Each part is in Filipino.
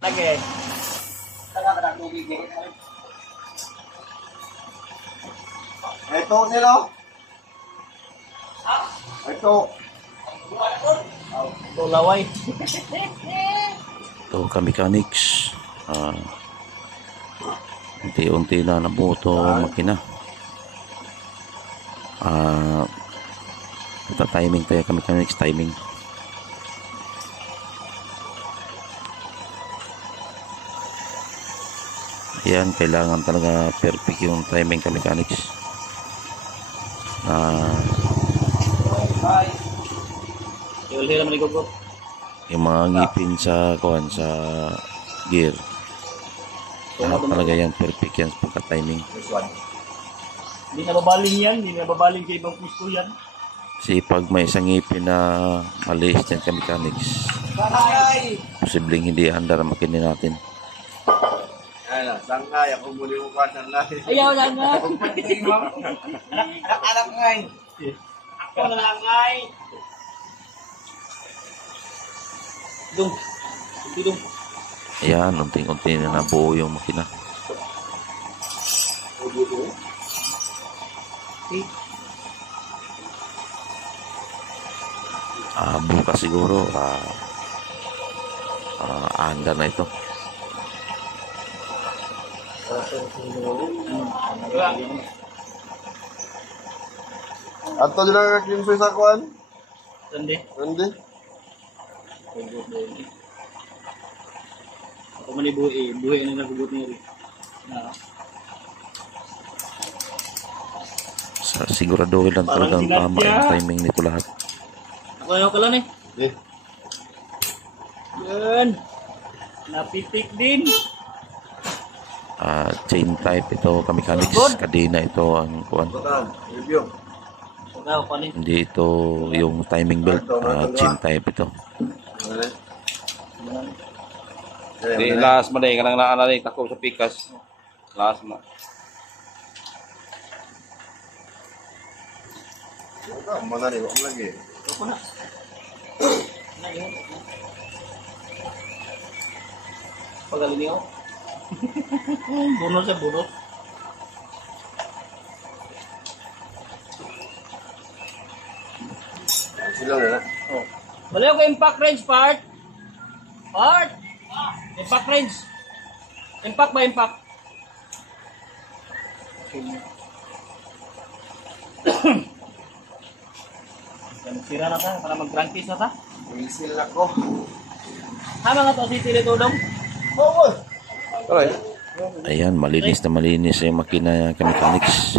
Lagi. Tanga ka ng tubig eh. Ito nila. Ito. Ito laway. Ito ka-mechanics. Unti-unti na nabuto makina. Timing tayo ka-mechanics, timing. Ayan, kailangan talaga perfect yung timing ka-mechanics. Yung mga ngipin sa kuwan sa gear, lahat talaga yan perfect yan pagka timing. Hindi na babaling yan, hindi na babaling sa ibang pusto yan. Kasi pag may isang ngipin na malis yan ka-mechanics, posibleng hindi handa na makinin natin. Ayan, sangay. Ako muli mo pa, sangay. Ayaw lang nga. Anak ngay. Ako na lang ngay. Dung. Dung. Ayan, unting-unti na nabuo yung makina. Bukas siguro anda na ito. Ato dila ka kinsoy sa kuan? Sandi. Hindi. Ako man ibuhi na nagugot ni Rick. Siguraduhin lang talagang tama ang timing nito lahat. Ako ayaw ka lang eh. Eh. Yan. Napitik din. Chain type ito ka-mechanics, kadena ito ang kuwan. Review. Hindi ito yung timing belt, chain type ito. Di last man kanang naanay takop sa pikas. Last man. Mana ni wag lagi. Ako na. Pagaling niyo. Bunot sa bunot. Sila na. Oh. Balayo ko impact range part. Part. Impact range. Impact ba impact? Sira na ta para mag-practice na ta. Wisil ako. Tama nga to si Tilitudong. Bawal. Alright. Ayan, malinis na malinis yung makina ka-mechanics.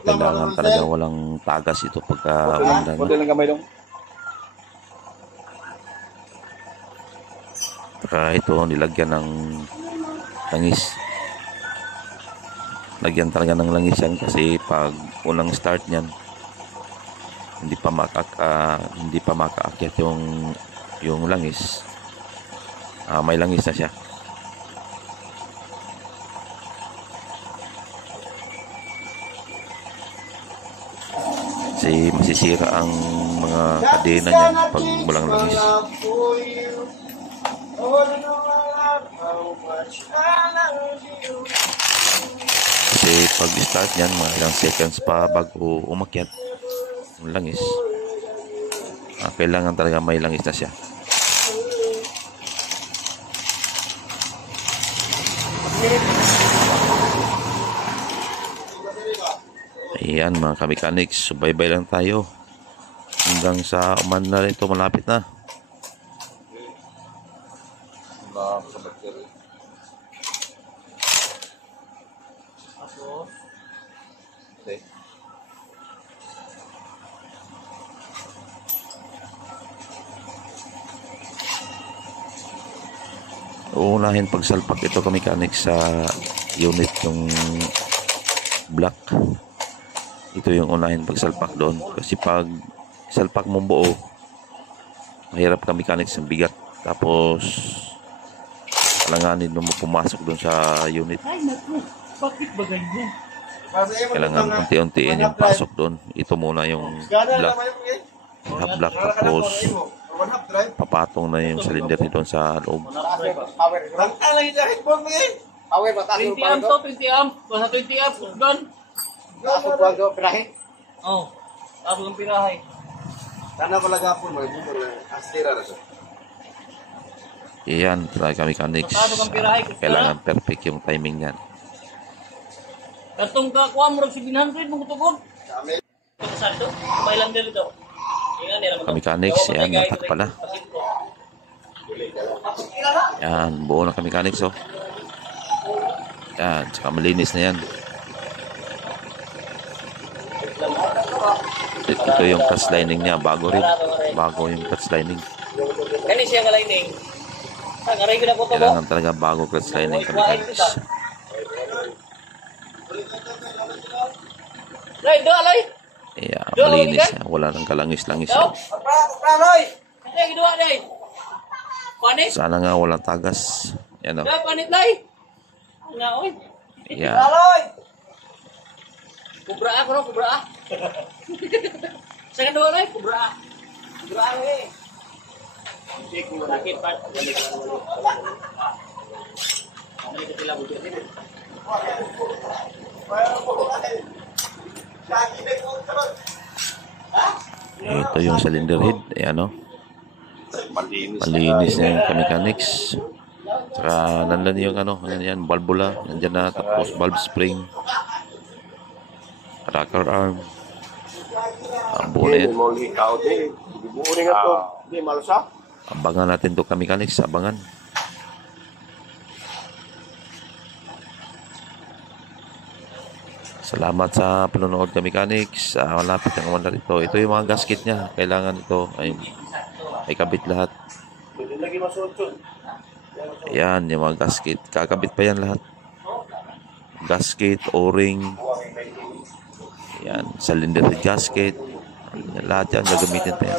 Kailangan talaga walang tagas ito pagka undan. Model ng gamay dong. Saka ito nilagyan ng langis. Lagyan talaga ng langis yan kasi pag unang start niyan hindi pa makaakyat yung langis. May langis na siya. Kasi masisira ang mga kadena niyan pag walang langis. Kasi pag start niyan, mga ilang seconds pa bago umakyat yung langis, kailangan talaga may langis na siya. Ayan mga ka-mechanics, subaybay lang tayo hanggang sa umanla ito, malapit na. Okay. Uunahin pagsalpak ito ka-mechanics sa unit yung black. Ito yung unahin pagsalpak doon kasi pag salpak mo buo mahirap ka-mechanics ang bigat, tapos alanganin mo pumasok doon sa unit. Ay naku, bakit ba ganyan? Kailangan unti-untiin yung pasok doon. Ito muna yung black, half black, tapos papatong na yung cylinder doon sa loob. Sangka lang yung headphone mo eh. 20 amp to, 20 amp. Basta 20 amp, doon. Oh, tapos ang pirahay. Sana pala gapon mo. Astira na siya. Iyan, talaga mechanics. Kailangan perfect yung timing niyan. Katong kakuha mo rin 700 mong tugod. Pasado, kamay lang dito. Mechanics, yan, natak pala. Yan, buo na mechanics, oh. Yan, tsaka malinis na yan. Ito yung clutch lining niya, bago rin. Bago yung clutch lining. Kani siya ka lining. Aray ko na po to. Kailangan talaga bago clutch lining ka mechanics. Lay, do alay. Yeah, malinis yan. Wala nang kalangis-langis yan. Roy. Ay, ginawa day. Panit. Sana nga walang tagas. Yan, oh. Lay, panit lay. Nga oy. Yan. Kubra ako no, kubra. Sa kanto lay, kubra. Kubra eh. Sakit pa. Ito yung cylinder head. Ayan, oh. Malinis na yung mechanics. Saka nandan yung ano, yan, valvula. Nandyan na, tapos valve spring. Rocker arm. Ang buo na yan. Abangan natin to mechanics. Abangan. Salamat sa panonood ka mechanics. Malapit ang wala rito. Ito yung mga gasket niya. Kailangan ito ay kabit lahat. Ayan, yung mga gasket. Kakabit pa yan lahat. Gasket, o-ring. Ayan, cylinder gasket. Lahat yan gagamitin tayo.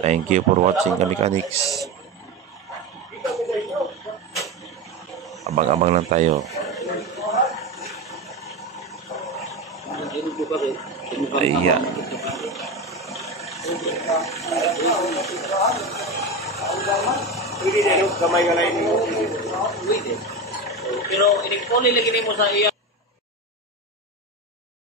Thank you for watching ka mechanics. Abang-abang lang tayo. Ayan. Pero ini ko nilagay mo sa iya